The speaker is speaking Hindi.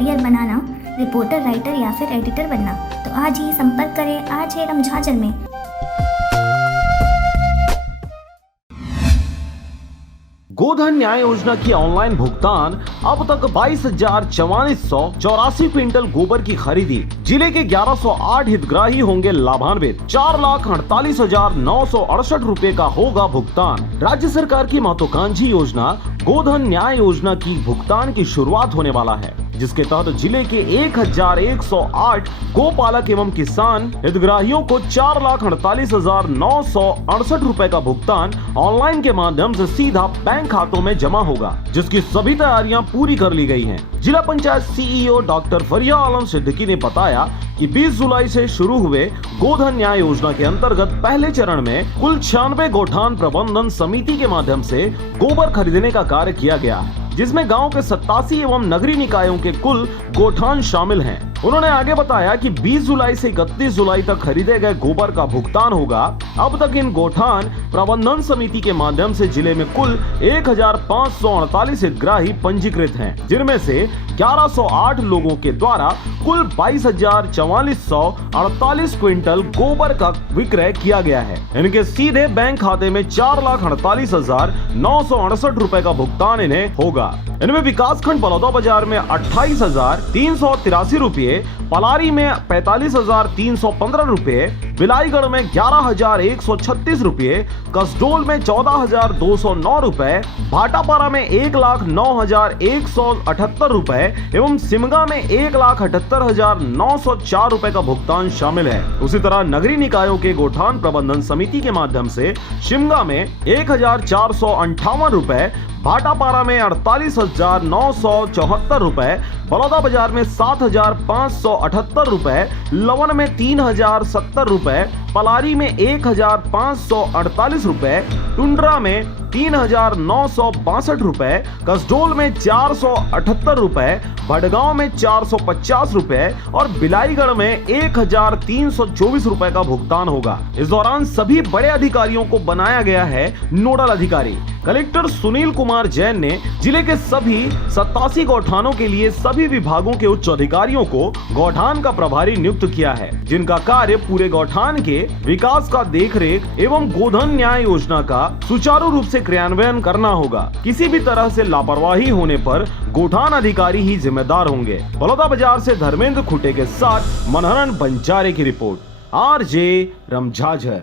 करियर बनाना, रिपोर्टर, राइटर या फिर एडिटर बनना, तो आज ही संपर्क करें आज है रमझाझर में। गोधन न्याय योजना की ऑनलाइन भुगतान अब तक 22,4484 क्विंटल गोबर की खरीदी। जिले के 1108 हितग्राही होंगे लाभान्वित। 4,48,968 रुपए का होगा भुगतान। राज्य सरकार की महत्वाकांक्षी योजना गोधन न्याय योजना की भुगतान की शुरुआत होने वाला है, जिसके तहत जिले के 1,108 गोपालक एवं किसान हितग्राहियों को 4,48,968 रुपए का भुगतान ऑनलाइन के माध्यम से सीधा बैंक खातों में जमा होगा, जिसकी सभी तैयारियां पूरी कर ली गई हैं। जिला पंचायत सीईओ डॉक्टर फरिया आलम सिद्दीकी ने बताया कि 20 जुलाई से शुरू हुए गोधन न्याय योजना के अंतर्गत पहले चरण में कुल 96 गोठान प्रबंधन समिति के माध्यम से गोबर खरीदने का कार्य किया गया है, जिसमें गांव के 87 एवं नगरीय निकायों के कुल गोठान शामिल हैं। उन्होंने आगे बताया कि 20 जुलाई से 31 जुलाई तक खरीदे गए गोबर का भुगतान होगा। अब तक इन गोठान प्रबंधन समिति के माध्यम से जिले में कुल 1,548 हितग्राही पंजीकृत हैं, जिनमें से 1108 लोगों के द्वारा कुल 22,4448 क्विंटल गोबर का विक्रय किया गया है। इनके सीधे बैंक खाते में 4,48,968 रुपए का भुगतान इन्हें होगा। इनमें विकास खंड बलौदा बाजार में 28,383 रुपए, पलारी में 45,315 रुपए, बिलाईगढ़ में 11,136 रुपए, कसडोल में 14,209 रुपए, भाटापारा में 1,09,178 रुपए एवं सिमगा में 1,78,904 रुपए का भुगतान शामिल है। उसी तरह नगरीय निकायों के गोठान प्रबंधन समिति के माध्यम से शिमगा में 1,458 रुपए, भाटापारा में 48,974 रुपए, बलौदा बाजार में 7,578 रुपए, लवन में 3,070 रुपए, पलारी में 1,548 रुपए, टुंड्रा में 3,962 रुपए, कसडोल में 478 रुपए, भटगांव में 450 रुपए और बिलाईगढ़ में 1,324 रुपए का भुगतान होगा। इस दौरान सभी बड़े अधिकारियों को बनाया गया है नोडल अधिकारी। कलेक्टर सुनील कुमार जैन ने जिले के सभी 87 गौठानों के लिए सभी विभागों के उच्च अधिकारियों को गौठान का प्रभारी नियुक्त किया है, जिनका कार्य पूरे गौठान के विकास का देखरेख एवं गोधन न्याय योजना का सुचारू रूप से क्रियान्वयन करना होगा। किसी भी तरह से लापरवाही होने पर गोठान अधिकारी ही जिम्मेदार होंगे। बलौदा बाजार से धर्मेंद्र खुटे के साथ मनहरन बंजारे की रिपोर्ट, RJ रमझाझर।